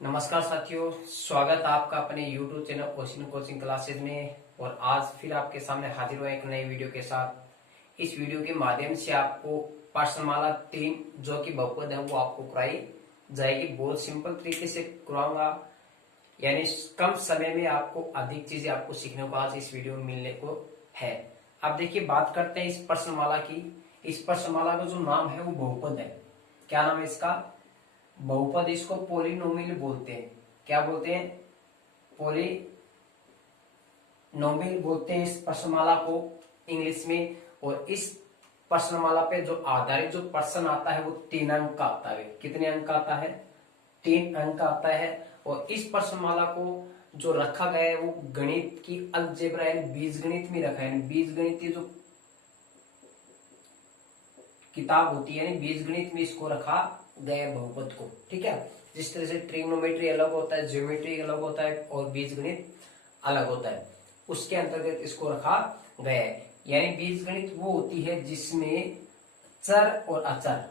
नमस्कार साथियों, स्वागत है आपका अपने YouTube channel question coaching classes में। और आज फिर आपके सामने हाजिर हुआ एक नई वीडियो के साथ। इस वीडियो के माध्यम से आपको प्रश्नमाला 3 जो कि बहुपद है वो आपको कराई जाएगी। बहुत सिंपल तरीके से कराऊंगा, यानी कम समय में आपको अधिक चीजें आपको सीखने को आज इस वीडियो में मिलने को है। अब देखिए, बात करते हैं इस प्रश्नमाला की। इस प्रश्नमाला का जो नाम है वो बहुपद है। क्या नाम है इसका? बहुपद। इसको पोलिनोमियल बोलते हैं। क्या बोलते हैं? पोलिनोमियल बोलते हैं इस प्रश्नमाला को इंग्लिश में। और इस प्रश्नमाला पे जो आधारित जो प्रश्न आता है वो 3 अंक का आता है। कितने अंक का आता है? 3 अंक का आता है। और इस प्रश्नमाला को जो रखा गया है वो गणित की अलजेब्रा यानी बीजगणित में रखा है। बीजगणित की जो किताब होती है यानी बीजगणित में इसको रखा गया बहुपद को। ठीक है, जिस तरह से ट्रिग्नोमेट्री अलग होता है, ज्योमेट्री अलग होता है और बीजगणित अलग होता है, उसके अंतर्गत इसको रखा गया है। यानी बीजगणित वो होती है जिसमें चर और अचर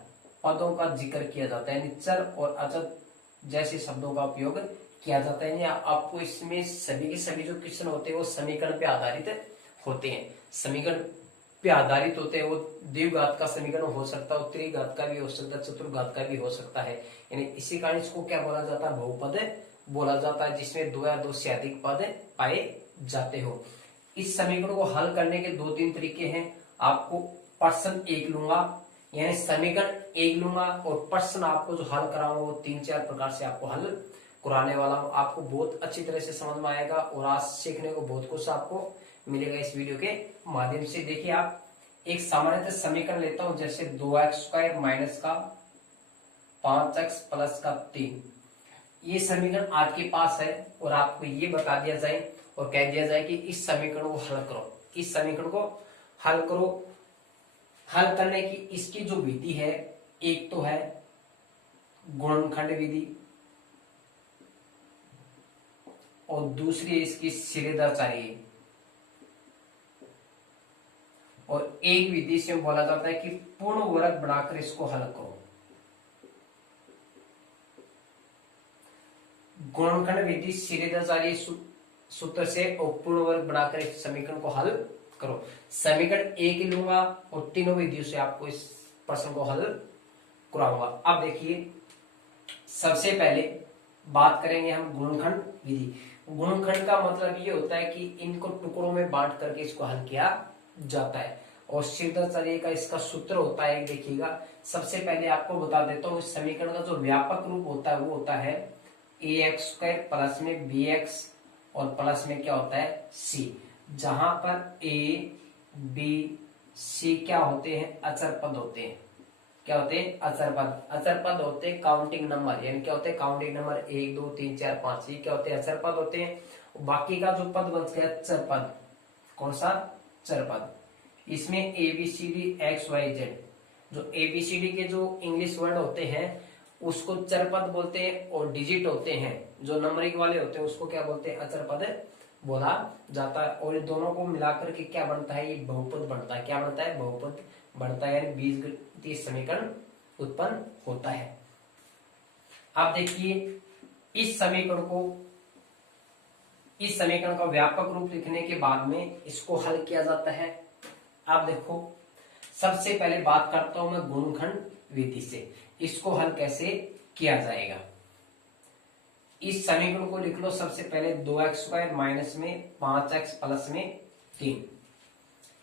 पदों का जिक्र किया जाता है, यानी चर और अचर जैसे शब्दों का उपयोग किया जाता है। यानी आपको इसमें सभी के सभी जो क्वेश्चन होते हैं वो समीकरण पे आधारित होते हैं। समीकरण पे आधारित होते हैं। वो द्विघात का समीकरण हो सकता है, त्रिघात का भी हो सकता है, चतुर्घात का भी हो सकता है। यानी इसी कारण इसको क्या बोला जाता है? बहुपद बोला जाता है, जिसमें 2 या 2 से अधिक पद पाए जाते हो। इस समीकरण को हल करने के 2-3 तरीके हैं। आपको प्रश्न 1 लूंगा, यानी समीकरण 1 लूंगा, और प्रश्न आपको जो हल कराऊंगा वो 3-4 प्रकार से आपको हल कराने वाला हूं। आपको बहुत अच्छी तरह से समझ में आएगा और आज सीखने को बहुत कुछ आपको मिलेगा इस वीडियो के माध्यम से। देखिए, आप एक सामान्यतः समीकरण लेता हूं, जैसे 2x² माइनस का 5x प्लस का 3। ये समीकरण आपके पास है और आपको ये बता दिया जाए और कह दिया जाए कि इस समीकरण को हल करो। इस समीकरण को हल करो। हल करने की इसकी जो विधि है, एक तो है गुणनखंड विधि और दूसरी इसकी सिरेदाचारी। और एक विधि से बोला जाता है कि पूर्ण वर्ग बनाकर इसको हल करो। गुणनखंड विधि सिरेदाचारी सूत्र से और पूर्ण वर्ग बनाकर इस समीकरण को हल करो। समीकरण 1 लूंगा और तीनों विधियों से आपको इस प्रश्न को हल कराऊंगा। अब देखिए, सबसे पहले बात करेंगे हम गुणनखंड विधि। गुणनखंड का मतलब ये होता है कि इनको टुकड़ों में बांट करके इसको हल किया जाता है। और सिद्धाचार्य का इसका सूत्र होता है, देखिएगा। सबसे पहले आपको बता देता हूँ, इस समीकरण का जो व्यापक रूप होता है वो होता है ax² प्लस में bx और प्लस में क्या होता है c, जहां पर a b c क्या होते हैं? अचर पद होते हैं। क्या होते हैं? अचर पद। अचर पद होते हैं काउंटिंग नंबर, यानी क्या होते हैं? काउंटिंग नंबर 1 2 3 4 5, ये क्या होते हैं? अचर पद होते हैं। बाकी का जो पद बच गया चर पद, कौन सा? चर पद। इसमें ABCD XYZ, जो ABCD के जो इंग्लिश वर्ड होते हैं उसको चर पद बोलते हैं, और डिजिट होते हैं जो नंबरिंग वाले होते हैं उसको क्या बोलते हैं? अचर पद बोला जाता है। और इन दोनों को मिलाकर के क्या बनता है? ये बहुपद बनता है। क्या बनता है? बहुपद बनता है, यानी बीजगणितीय समीकरण उत्पन्न होता है। आप देखिए, इस समीकरण का व्यापक रूप लिखने के बाद में इसको हल किया जाता है। आप देखो, सबसे पहले बात करता हूं मैं गुणनखंड विधि से। इसको हल कैसे किया जाएगा? इस समीकरण को लिख लो सबसे पहले 2x² माइनस में 5x प्लस में 3।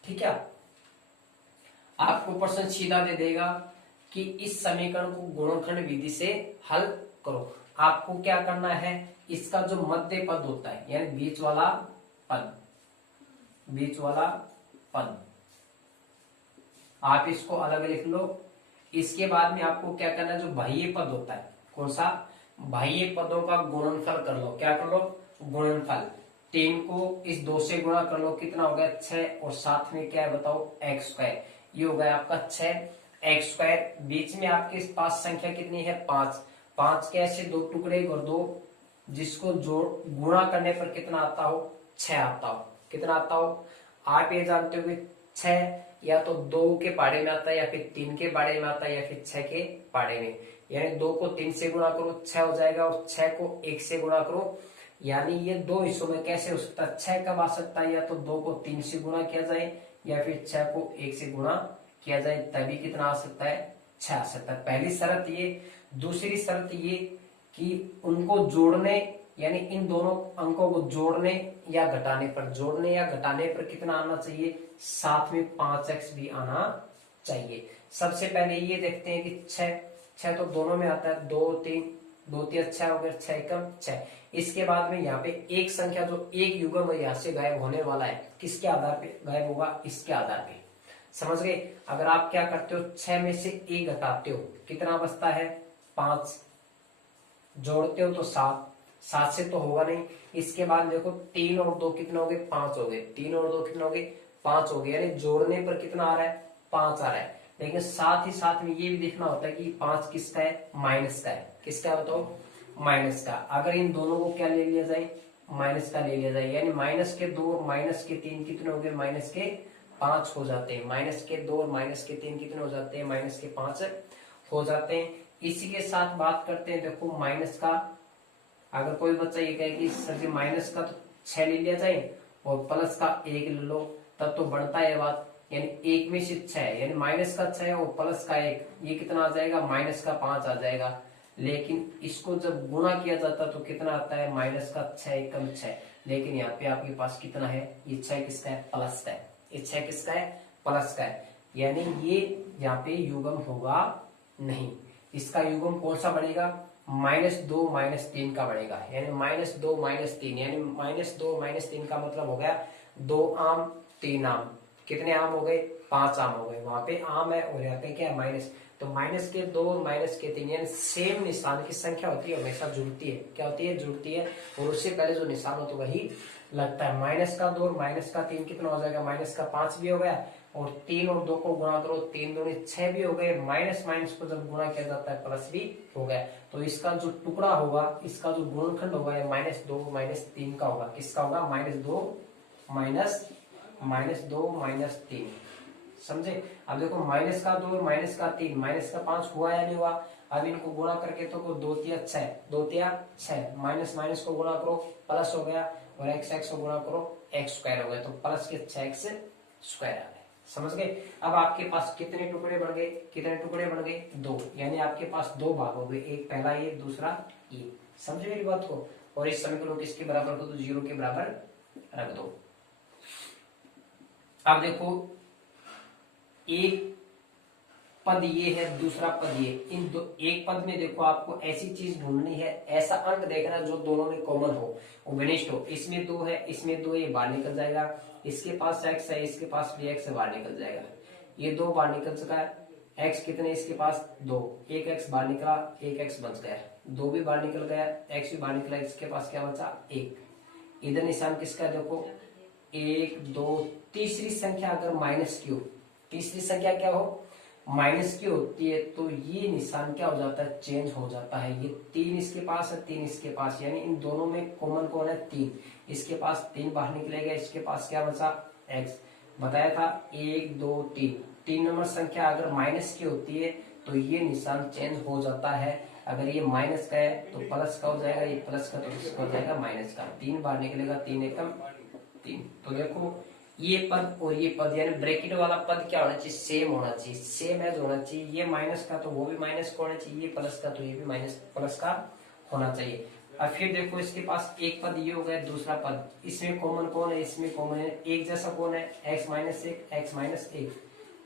ठीक है, आपको प्रश्न सीधा दे देगा कि इस समीकरण को गुणनखंड विधि से हल करो। आपको क्या करना है? इसका जो मध्य पद होता है, यानी बीच वाला पद आप इसको अलग लिख लो। इसके बाद में आपको क्या करना है? जो बाह्य पद होता है, कौन सा? बाह्य पदों का गुणनफल कर लो। क्या कर लो? गुणनफल। 3 को इस 2 से गुणा कर लो, कितना हो गया? 6, और साथ में क्या है बताओ? x²। ये हो गया आपका 6x²। बीच में आपके पास संख्या कितनी है? 5। 5 के ऐसे 2 टुकड़े कर दो जिसको जोड़ गुणा करने पर कितना आता हो? 6 आता हो। कितना आता हो? आप ये जानते हो कि 6 या तो 2 के पाड़े में आता है, या फिर 3 के पाड़े में आता है, या फिर 6 के पाड़े में। यानी 2 को 3 से गुणा करो 6 हो जाएगा, और 6 को 1 से गुणा करो, यानी ये दो हिस्सों में कैसे हो सकता है, 6 कब आ सकता है, या तो 2 को 3 से गुणा किया जाए या फिर 6 को 1 से गुणा किया जाए, तभी कितना आ सकता है, 6 आ सकता है। पहली शर्त ये। दूसरी शर्त ये कि उनको जोड़ने, यानी इन दोनों अंकों को जोड़ने या घटाने पर कितना आना चाहिए, साथ में 5x भी आना चाहिए। सबसे पहले ये देखते हैं कि 6 तो दोनों में आता है, 2 3 2 3 6 हो गया, 6 कम 6। इसके बाद में यहाँ पे एक संख्या जो एक युग्म यहाँ से गायब होने वाला है, किसके आधार पे गायब होगा, इसके आधार पे। समझ गए। अगर आप क्या करते हो, 6 में से 1 घटाते हो, कितना बचता है, 5। जोड़ते हो तो 7 से तो होगा नहीं। इसके बाद देखो 3 और 2 कितना हो गए, 5 हो गए। 3 और 2 कितना हो गए, 5 हो गए, यानी जोड़ने पर कितना आ रहा है, 5 आ रहा है। लेकिन साथ ही साथ में ये भी देखना होता है कि 5 किसका है, माइनस का है। किसका है बताओ, माइनस का। अगर इन दोनों को क्या ले लिया जाए, माइनस का ले लिया जाए, यानी माइनस के 2 और माइनस के 3 कितने हो गए, माइनस के 5 हो जाते हैं। माइनस के 2 और माइनस के 3 कितने हो जाते हैं, माइनस के 5 हो जाते हैं। इसी के साथ बात करते हैं, देखो माइनस का, अगर कोई बच्चा ये कहे कि सर जी माइनस का तो 6 ले लिया जाए और प्लस का 1 ले लो, तब तो बढ़ता है बात, यानी 1 में से 6, यानी माइनस का 6 और प्लस का 1, ये कितना आ जाएगा, माइनस का 5 आ जाएगा। लेकिन इसको जब गुणा किया जाता तो कितना आता है, माइनस का 6 एकम 6। लेकिन यहाँ पे आपके पास कितना है, ये 6 किसका है, प्लस का है। ये 6 किसका है, प्लस का है, यानी ये यहाँ पे युग्म होगा नहीं। इसका युग्म कौन सा बनेगा, -2 -3 का बनेगा, यानी -2 -3, यानी -2 -3 का मतलब हो गया 2 आम 3 आम। कितने आम हो गए, 5 आम हो गए। वहां पे आम है और यहाँ पे क्या है, माइनस। तो माइनस के 2 और माइनस के 3, यानी सेम निशान की संख्या होती है, हमेशा जुड़ती है। क्या होती है, जुड़ती है। और उससे पहले जो निशान होता है वही लगता है। माइनस का 2 और माइनस का 3 कितना हो जाएगा, माइनस का 5 भी हो गया, और 3 और 2 को गुणा करो, 3 दूनी 6 भी हो गए। माइनस माइनस को जब गुणा किया जाता है प्लस भी हो गया। तो इसका जो टुकड़ा होगा, इसका जो गुणनखंड होगा, -2 -3 का होगा। किसका होगा, -2 -3। समझे। अब देखो माइनस का 2 और माइनस का 3, माइनस का 5 हुआ या नहीं हुआ। अब इनको गुणा करके तो 2 3 6, 2 3 6, माइनस माइनस को गुणा करो, प्लस हो गया, और x को गुणा करो, x² हो गया। तो प्लस के 6x² आ गए। समझ गए। अब आपके पास कितने टुकड़े बन गए, कितने टुकड़े बन गए, 2, यानी आपके पास 2 भाग हो गए, एक पहला ये, दूसरा ये। समझे मेरी बात को। और इस समीकरण को किसके बराबर को, तो 0 के बराबर रख दो। अब देखो एक पद ये है, दूसरा पद ये, इन दो, एक पद में देखो आपको ऐसी चीज ढूंढनी है, ऐसा अंक देखना जो दोनों में कॉमन हो, वो घनिष्ठ हो। इसमें 2 है, इसमें 2, ये बाहर निकल जाएगा। इसके पास x है, इसके पास भी x है, बाहर निकल जाएगा। ये 2 बाहर निकल चुका है। x कितने, इसके पास 2, एक x बाहर निकला, एक x बच गया, 2 भी बाहर निकल गया, x भी बाहर निकला, इसके पास क्या बचा, 1। इधर निशान किसका देखो, 1 2, तीसरी संख्या अगर माइनस की हो, तीसरी संख्या क्या हो, माइनस की होती है, तो ये निशान क्या हो जाता है, चेंज हो जाता है। ये 3 इसके पास है, 3 इसके पास, यानी इन दोनों में कॉमन कौन है, 3। इसके पास 3 बाहर निकलेगा, इसके पास क्या बचा, x। बताया था 1 2 3, 3 नंबर संख्या अगर माइनस की होती है तो ये निशान चेंज हो जाता है। अगर ये माइनस का है तो प्लस का हो जाएगा, ये प्लस का तो इसका हो जाएगा माइनस का। 3 बाहर निकलेगा, 3 एकम 3। तो देखो ये पद और ये पद, यानी ब्रैकेट वाला पद क्या होना चाहिए, सेम होना चाहिए, सेम एज होना चाहिए। ये माइनस का तो वो भी माइनस का होना चाहिए, ये प्लस का तो ये भी माइनस प्लस का होना चाहिए। अब फिर देखो इसके पास एक पद ये हो गया, दूसरा पद, इसमें कॉमन कौन है, इसमें कॉमन है, एक जैसा कौन है, x -1 x -1,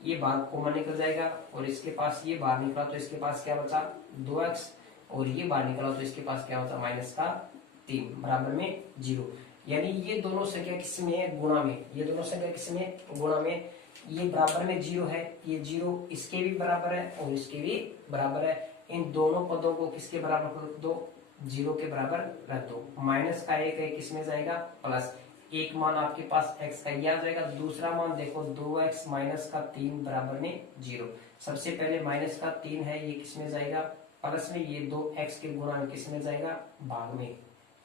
ये बाहर कॉमन निकल जाएगा। और इसके पास ये बाहर निकला तो इसके पास क्या बचा, 2x, और ये बाहर निकला तो इसके पास क्या बचा, -3 बराबर में 0। यानी ये दोनों संख्या किसमें है, गुणा में। ये दोनों संख्या किसमें, गुणा में। ये बराबर में 0 है, ये 0 इसके भी बराबर है और इसके भी बराबर है। इन दोनों पदों को किसके बराबर रख दो, 0 के बराबर रख दो। माइनस का 1 है, किसमें जाएगा, प्लस। एक मान आपके पास x का ये आ जाएगा, दूसरा मान देखो 2x -3 बराबर में 0। सबसे पहले माइनस का 3 है, ये किसमें जाएगा, प्लस में। ये 2x के गुणा में किसमें जाएगा, भाग में,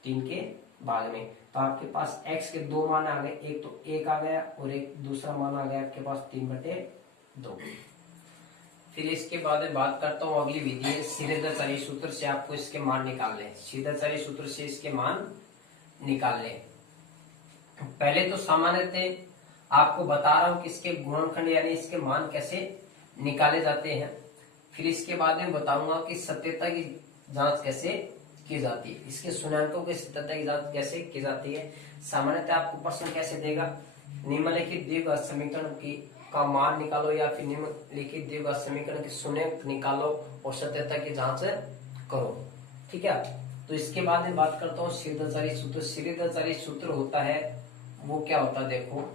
3 के भाग में। तो आपके पास x के 2 मान आ गए, एक तो 1 आ गया और एक दूसरा मान आ गया आपके पास 3/2। फिर इसके बाद में बात करता हूँ अगली विधि है सीधाचारी सूत्र से आपको इसके मान निकालने। सीधाचारी सूत्र से इसके मान निकालने। पहले तो सामान्यतः आपको बता रहा हूँ कि इसके गुणनखंड यानी इसके मान कैसे निकाले जाते हैं। फिर इसके बाद में बताऊंगा कि सत्यता की जांच कैसे की जाती है, इसके शून्याङ्कों की सत्यता की जांच कैसे की जाती है। सामान्यतः आपको प्रश्न कैसे देगा, निम्नलिखित द्विघात समीकरण की का मान निकालो या फिर निम्नलिखित द्विघात समीकरण के शून्याङ्क निकालो और सत्यता की जांच करो। ठीक है, तो इसके बाद में बात करता हूँ सीधाचारी सूत्र। सीधाचारी सूत्र होता है वो क्या होता है, देखो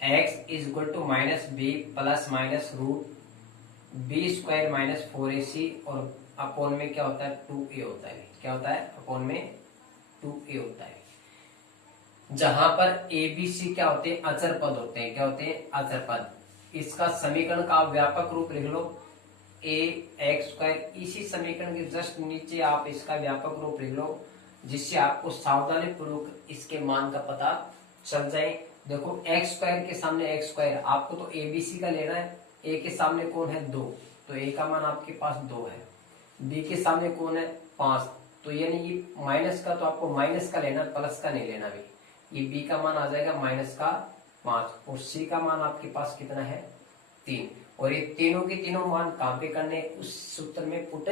x is equal to minus b plus minus root b square minus 4ac और अपॉन में क्या होता है 2a होता है। क्या होता है, अपॉन में 2a होता है। जहां पर a b c क्या होते हैं, अचर पद होते हैं। क्या होते हैं, अचर पद। इसका समीकरण का व्यापक रूप लिख लो a x स्क्वायर। इसी समीकरण के जस्ट नीचे आप इसका व्यापक रूप लिख लो, जिससे आपको सावधानी पूर्वक इसके मान का पता चल जाए। देखो एक्स स्क्वायर के सामने एक्स स्क्वायर, आपको तो एबीसी का लेना है। ए के सामने कौन है 2, तो ए का मान आपके पास 2 है। बी के सामने कौन है 5, तो यानी ये माइनस का, तो आपको माइनस का लेना, प्लस का नहीं लेना भी। ये बी का मान आ जाएगा माइनस का 5 और सी का मान आपके पास कितना है 3। और ये तीनों के तीनों मान कहाँ पे करने, उस सूत्र में पुट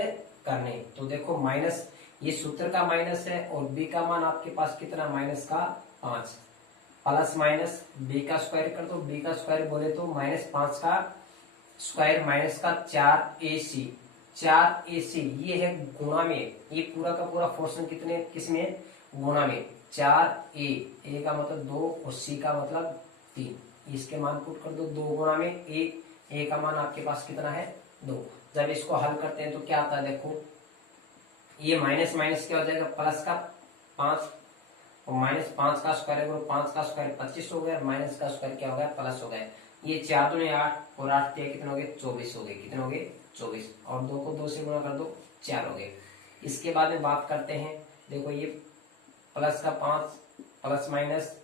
करने। तो देखो माइनस, ये सूत्र का माइनस है और बी का मान आपके पास कितना माइनस का 5, प्लस माइनस बी का स्क्वायर कर दो। बी का स्क्वायर बोले तो माइनस 5 का स्क्वायर माइनस का 4ac। 4ac ये है गुणा में, ये पूरा का पूरा पोर्शन कितने किसमें, गुणा में। 4a, a का मतलब 2 और c का मतलब 3। इसके मान पुट कर दो, 2 गुणा में a का मान आपके पास कितना है 2। जब इसको हल करते हैं तो क्या आता है, देखो ये माइनस माइनस क्या हो जाएगा प्लस का 5 और माइनस 5 का स्क्वायर, 5 का स्क्वायर 25 हो गया, माइनस का स्क्वायर क्या हो गया प्लस हो गया। ये 4 दूनी 8 और 8 कितने हो गए 24 हो गए। कितने हो गए 24 और 2 को 2 से गुणा कर दो 4 हो गए। इसके बाद में बात करते हैं, देखो ये प्लस का 5 प्लस माइनस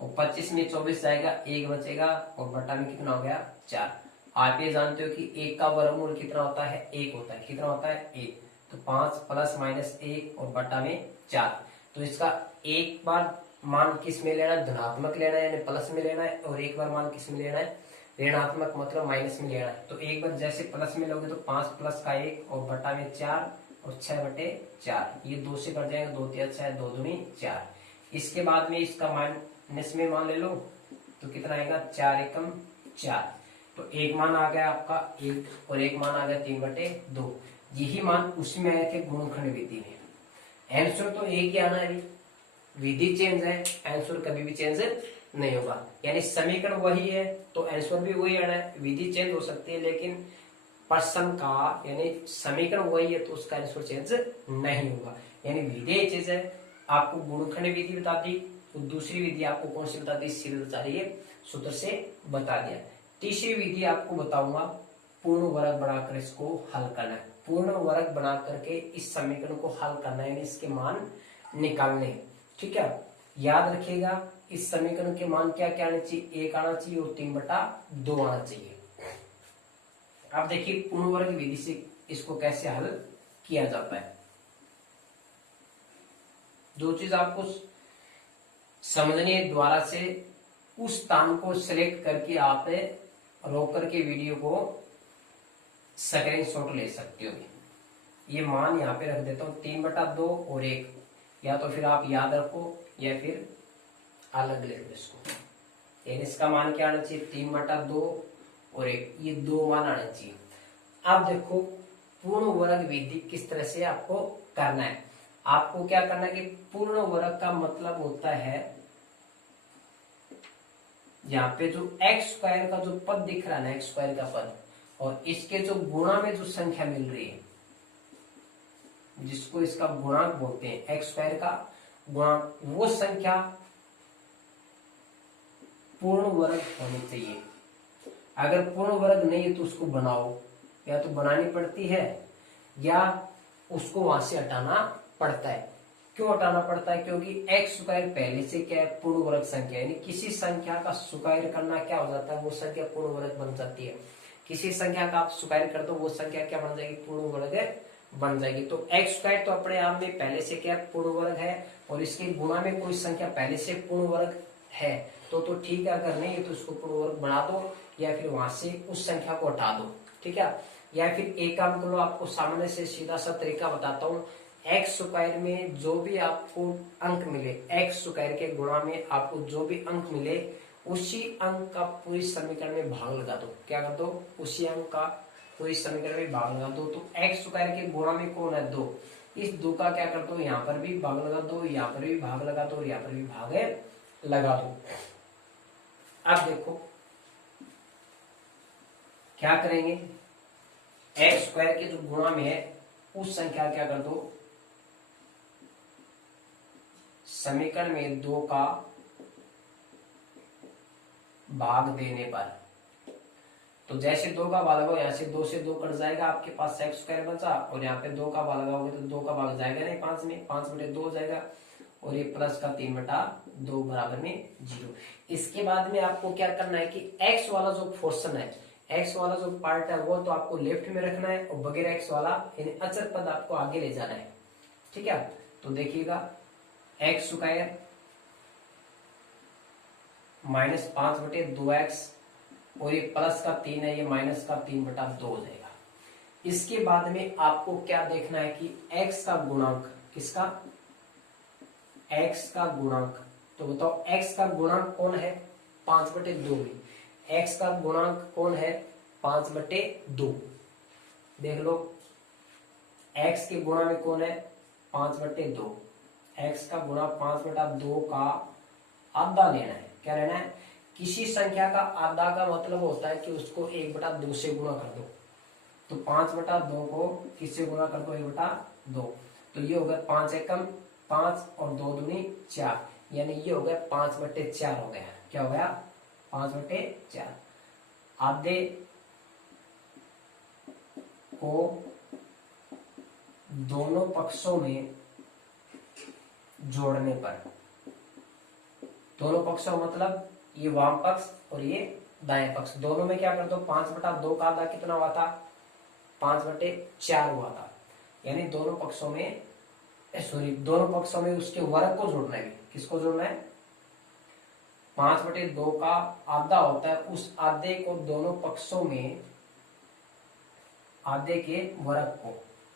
और 25 में 24 जाएगा, 1 बचेगा और बटा में कितना हो गया 4। आप ये जानते हो कि 1 का वर्गमूल कितना होता है 1 होता है। कितना होता है 1, तो 5 प्लस माइनस 1 और बटा में 4। तो इसका एक बार मान किस में लेना है, धनात्मक लेना है यानी प्लस में लेना है, और एक बार मान किस में लेना है ऋणात्मक मतलब माइनस में लेना है। तो एक बार जैसे प्लस में लोगे तो 5 प्लस का 1 और बटा में 4 और 6/4, ये 2 से कट जाएगा, 2 3 6 2 दूनी 4। इसके बाद में इसका माइनस में मान ले लो तो कितना आएगा 4 एकम 4। तो एक मान आ गया आपका 1 और एक मान आ गया 3/2। यही मान उसमें आए थे गुणनखंड विधि में। आंसर तो एक ही आना है, विधि चेंज है, आंसर कभी भी चेंज नहीं होगा। यानी समीकरण वही है तो आंसर भी वही आना है। विधि चेंज हो सकती है लेकिन प्रश्न का यानी समीकरण वही है तो उसका आंसर चेंज नहीं होगा। यानी विधि चेंज है। आपको गुणनखंड विधि बता दी, तो दूसरी विधि आपको कौन सी बता दी, सीधाचारी सूत्र से बता दिया। तीसरी विधि आपको बताऊंगा पूर्ण वर्ग बनाकर इसको हल करना है। पूर्ण वर्ग बना करके इस समीकरण को हल करना है, इसके मान निकालने। ठीक है, याद रखिएगा इस समीकरण के मान क्या क्या आने चाहिए, 1 आना चाहिए और 3/2 आना चाहिए। अब देखिए पूर्ण वर्ग विधि से इसको कैसे हल किया जाता है। दो चीज आपको समझने द्वारा से उस स्थान को सिलेक्ट करके आप रोक करके वीडियो को स्क्रीनशॉट ले सकते हो। ये मान यहाँ पे रख देता हूँ 3/2 और 1, या तो फिर आप याद रखो या फिर अलग ले लो इसको। यानी इसका मान क्या आना चाहिए 3/2 और 1, ये 2 मान आना चाहिए। अब देखो पूर्ण वर्ग विधि किस तरह से आपको करना है। आपको क्या करना है कि पूर्ण वर्ग का मतलब होता है यहाँ पे जो एक्स स्क्वायर का जो पद दिख रहा है ना, एक्स स्क्वायर का पद, और इसके जो गुणा में जो संख्या मिल रही है जिसको इसका गुणांक बोलते हैं, एक्स स्क्वायर का गुणांक, वो संख्या पूर्ण वर्ग होनी चाहिए। अगर पूर्ण वर्ग नहीं है तो उसको बनाओ, या तो बनानी पड़ती है या उसको वहां से हटाना पड़ता है। क्यों हटाना पड़ता है? क्योंकि एक्स स्क्वायर पहले से क्या है? पूर्ण वर्ग संख्या, यानी किसी संख्या का स्क्वायर करना क्या हो जाता है? वो संख्या पूर्ण वर्ग बन जाती है। किसी संख्या का आप स्क्वायर कर दो, वो संख्या क्या बन जाएगी? पूर्ण वर्ग बन जाएगी। तो एक्स स्क्वायर तो अपने आप में पहले से क्या पूर्ण वर्ग है, और इसके गुणा में कोई संख्या पहले से पूर्ण वर्ग है तो ठीक है। अगर नहीं है तो उसको पूर्ण वर्ग बना दो, या फिर वहां से उस संख्या को हटा दो, ठीक है। या फिर एक काम करो, आपको सामने से सीधा सा तरीका बताता हूँ। एक्स स्क्वायर में जो भी आपको अंक मिले, एक्स स्क्वायर के गुणा में आपको जो भी अंक मिले, उसी अंक का पूरी समीकरण में भाग लगा दो। क्या कर दो? उसी अंक का पूरी समीकरण में भाग लगा दो। तो एक्स स्क्वायर के गुणा में कौन है? 2। इस 2 का क्या कर दो? यहाँ पर भी भाग लगा दो, यहाँ पर भी भाग लगा दो, यहाँ पर भी भाग लगा दो। अब देखो क्या करेंगे, एक्स स्क्वायर के जो गुणा में है उस संख्या क्या कर दो? समीकरण में 2 का भाग देने पर, तो जैसे 2 का भाग लगाओ, यहाँ से 2 से 2 कट जाएगा, आपके पास एक्स स्क्वायर बचा, और यहाँ पे 2 का भाग लगाओगे तो 2 का भाग जाएगा नहीं 5 में, 5/2 हो जाएगा, और ये प्लस का 3/2 बराबर में 0। इसके बाद में आपको क्या करना है कि एक्स वाला जो पोर्शन है, एक्स वाला जो पार्ट है वो तो आपको लेफ्ट में रखना है, और बगैर एक्स वाला यानी अचर पद आपको आगे ले जाना है, ठीक है। तो देखिएगा एक्स स्क्वायर -5/2x, और ये प्लस का 3 है, ये माइनस का 3/2 हो जाएगा। इसके बाद में आपको क्या देखना है कि x का गुणांक, किसका? x का गुणांक। तो बताओ x का गुणांक कौन है? 5/2 में x का गुणांक कौन है? 5/2। देख लो x के गुणा में कौन है? 5/2। x का गुणा 5/2 का आधा लेना है। क्या लेना है? किसी संख्या का आधा का मतलब होता है कि उसको 1/2 से गुणा कर दो। तो 5/2 को किससे गुणा कर दो? 1/2। तो ये हो गया 5 एकम 5 और 2 दूनी 4, यानी ये हो गया 5/4 हो गया। क्या हो गया? 5/4। आधे को दोनों पक्षों में जोड़ने पर, दोनों पक्षों मतलब ये वाम पक्ष और ये दाएं पक्ष, दोनों में क्या कर दो? 5/2 का आधा कितना हुआ था? 5/4 हुआ था। यानी दोनों पक्षों में, सॉरी, दोनों पक्षों में उसके वर्ग को जोड़ना है। किसको जोड़ना है? 5/2 का आधा होता है, उस आधे को दोनों पक्षों में, आधे के वर्ग को,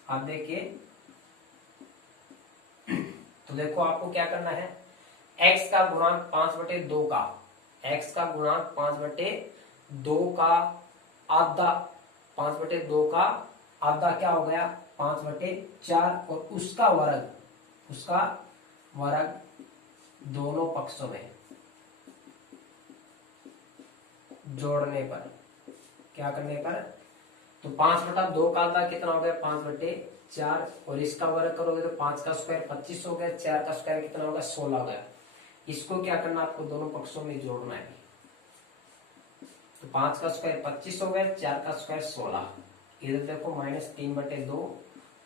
आधे के। तो देखो आपको क्या करना है, x का गुणांक 5/2 का, x का गुणांक 5/2 का आधा, 5/2 का आधा क्या हो गया? 5/4, और उसका वर्ग, उसका वर्ग दोनों पक्षों में जोड़ने पर, क्या करने पर? तो 5/2 का आधा कितना हो गया? 5/4, और इसका वर्ग करोगे तो 5 का स्क्वायर 25 हो गया, 4 का स्क्वायर कितना होगा? 16 हो गया। इसको क्या करना, आपको दोनों पक्षों में जोड़ना है। तो 5 का स्क्वायर 25 हो गया, 4 का स्क्वायर 16, इधर देखो -3/2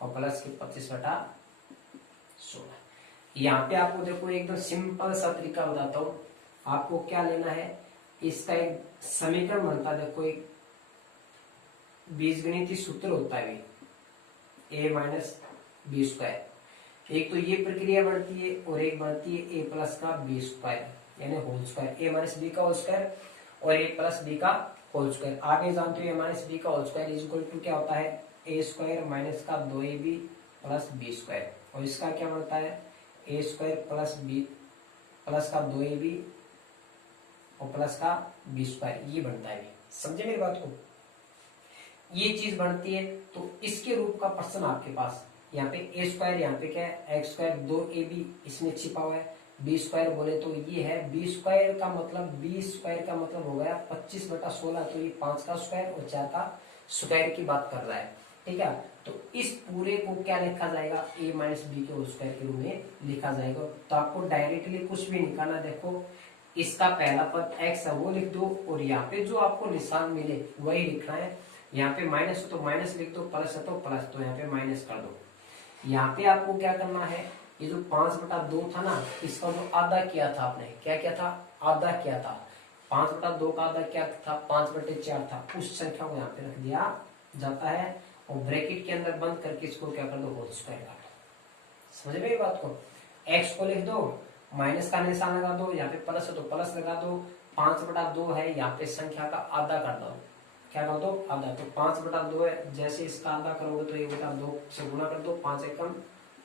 और प्लस के 25/16। यहाँ पे आपको देखो एकदम सिंपल सा तरीका बताता हूँ। आपको क्या लेना है, इसका एक समीकरण बनता है। देखो एक बीजगणितीय सूत्र होता है a - b स्क्वायर। एक तो ये प्रक्रिया बढ़ती है, और एक बढ़ती है a प्लस का b स्क्वायर, यानी होल स्क्वायर, a - b का होल स्क्वायर और a प्लस b का होल स्क्वायर। आगे जानते हो a - b का whole square is equal to क्या होता है? a स्क्वायर माइनस का 2ab प्लस b स्क्वायर, और इसका क्या बनता है? a square plus b plus का 2ab और प्लस का b स्क्वायर, ये बनता है। समझे मेरी बात को? ये चीज बनती है। तो इसके रूप का प्रश्न आपके पास, यहाँ पे a स्क्वायर, यहाँ पे क्या है? x स्क्वायर, 2ab इसमें छिपा हुआ है, b स्क्वायर बोले तो ये है, b स्क्वायर का मतलब, b स्क्वायर का मतलब हो गया 25/16, तो ये 5 का स्क्वायर और 4 का स्क्वायर की बात कर रहा है, ठीक है। तो इस पूरे को क्या लिखा जाएगा? a - b के होल स्क्वायर के रूप में लिखा जाएगा। तो आपको डायरेक्टली कुछ भी निकालना, देखो इसका पहला पद x है वो लिख दो, और यहाँ पे जो आपको निशान मिले वही लिखना है। यहाँ पे माइनस हो तो माइनस लिख दो, प्लस है तो प्लस, तो यहाँ पे माइनस कर दो। यहाँ पे आपको क्या करना है, ये जो 5/2 था ना, इसका जो आधा किया था आपने, क्या किया था, आधा किया था। 5/2 का आधा क्या था, 5/4 था। उस संख्या को यहाँ पे रख दिया जाता है और ब्रैकेट के अंदर बंद करके इसको क्या कर दो, होल स्क्वायर काट दो। समझ में ये बात को। एक्स को लिख दो, माइनस का निशान लगा दो, यहाँ पे प्लस है तो प्लस लगा दो। 5/2 है, यहाँ पे संख्या का आधा कर दो, क्या कर दो, आधा। तो 5/2 है, जैसे इसका आधा करोगे तो 1/2 से गुणा कर दो, 5 एकम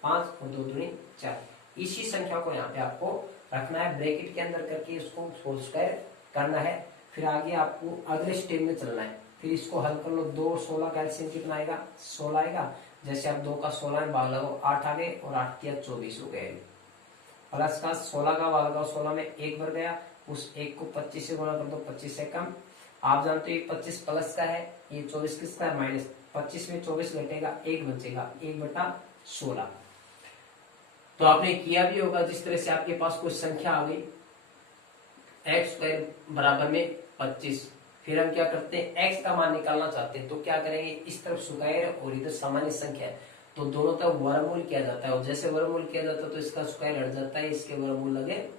5 और 2 दूनी 4। इसी संख्या को यहाँ पे आपको रखना है, ब्रैकेट के अंदर करके इसको होल स्क्वायर करना है। फिर आगे आपको अगले स्टेप में चलना है। फिर इसको हल कर लो, 2 16 का एलसीएम कितना आएगा, 16 आएगा। जैसे आप 2 का 16 में भाग लगाओ, 8 आ गए और 8 तिया 24 हो गए। प्लस का 16 का भाग लगाओ, 16 में 1 बढ़ गया, उस 1 को 25 से गुणा कर दो, 25 से कम। आप जानते हो ये 25 प्लस का है, ये 24 किसका है, माइनस। 25 में 24 घटेगा, 1 बचेगा, 1/16। तो आपने किया भी होगा, जिस तरह से आपके पास कोई संख्या आ गई x² बराबर में 25, फिर हम क्या करते हैं, x का मान निकालना चाहते हैं तो क्या करेंगे, इस तरफ स्क्वायर और इधर सामान्य संख्या है तो दोनों तरफ वर्गमूल किया जाता है। और जैसे वर्गमूल किया जाता है तो इसका स्क्वायर हट जाता है, इसके वर्गमूल लगे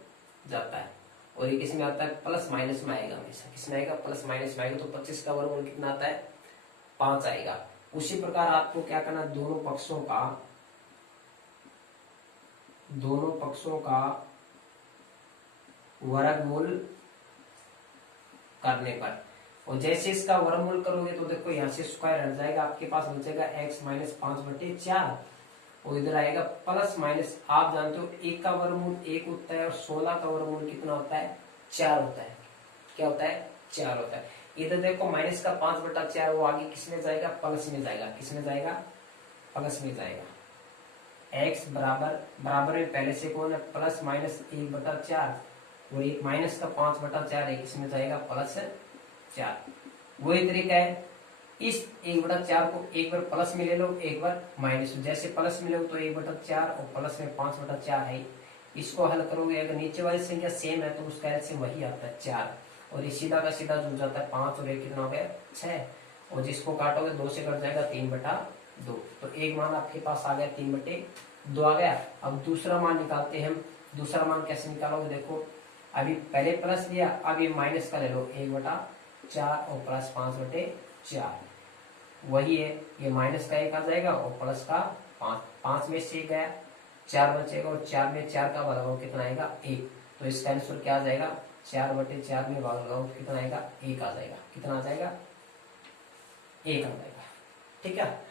जाता है। और ये किसमें आता है, प्लस माइनस में आएगा हमेशा। किसमें आएगा, प्लस माइनस में आएगा। तो 25 का वर्गमूल कितना आता है, 5 आएगा। उसी प्रकार आपको क्या करना, दोनों पक्षों का वर्गमूल करने पर, और जैसे इसका वर्गमूल करोगे तो देखो यहाँ से स्क्वायर हट जाएगा, आपके पास बचेगा x - 5/4 और इधर आएगा प्लस माइनस। आप जानते हो 1 का वर्गमूल 1 होता है और 16 का वर्गमूल कितना होता है, 4 होता है। क्या होता है, 4 होता है। इधर देखो माइनस का 5/4 वो आगे किसमें जाएगा, प्लस में जाएगा। किसमें जाएगा, प्लस में जाएगा। x बराबर में पहले से कौन है, प्लस माइनस 1/4 और एक माइनस का 5/4 है, किसमें जाएगा, प्लस 4। वही तरीका है, इस 1/4 को एक बार प्लस में ले लो, एक बार माइनस में। जैसे प्लस में लो तो 1/4 और प्लस में 5/4 है। इसको हल करोगे, अगर नीचे वाली संख्या सेम है तो उसका एलसीएम वही आता है 4, और ये सीधा का सीधा जुड़ जाता है 5 और 1 कितना हो गया, 6। और जिसको काटोगे 2 से कट जाएगा 3/2। तो एक मान आपके पास आ गया 3/2 आ गया। अब दूसरा मान निकालते हैं हम। दूसरा मान कैसे निकालोगे, देखो अभी पहले प्लस लिया, अब ये माइनस का ले लो, 1/4 और प्लस 5/4 वही है। ये माइनस का 1 आ जाएगा और प्लस का 5, 5 में से 1 गया, 4 बचेगा और 4 में 4 का भाग लगाओ कितना आएगा, 1। तो इसका आंसर क्या आ जाएगा, 4/4 में भाग लगाओ तो कितना आएगा, 1 आ जाएगा। कितना आ जाएगा, 1 आ जाएगा। ठीक है।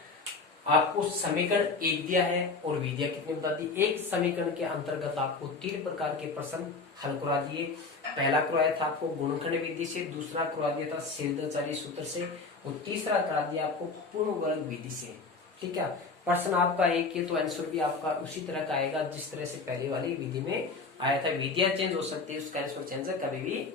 आपको समीकरण 1 दिया है और विधियां कितनी बता दी। एक समीकरण के अंतर्गत आपको 3 प्रकार के प्रश्न हल करा दिए। पहला करवाया था आपको गुणनखंड विधि से, दूसरा करवा दिया था सिद्धाचार्य सूत्र से और तीसरा करा दिया आपको पूर्ण वर्ग विधि से। ठीक है। प्रश्न आपका एक ही तो आंसर भी आपका उसी तरह का आएगा जिस तरह से पहले वाली विधि में आया था। विधियां चेंज हो सकती है, उसका आंसर चेंज कभी भी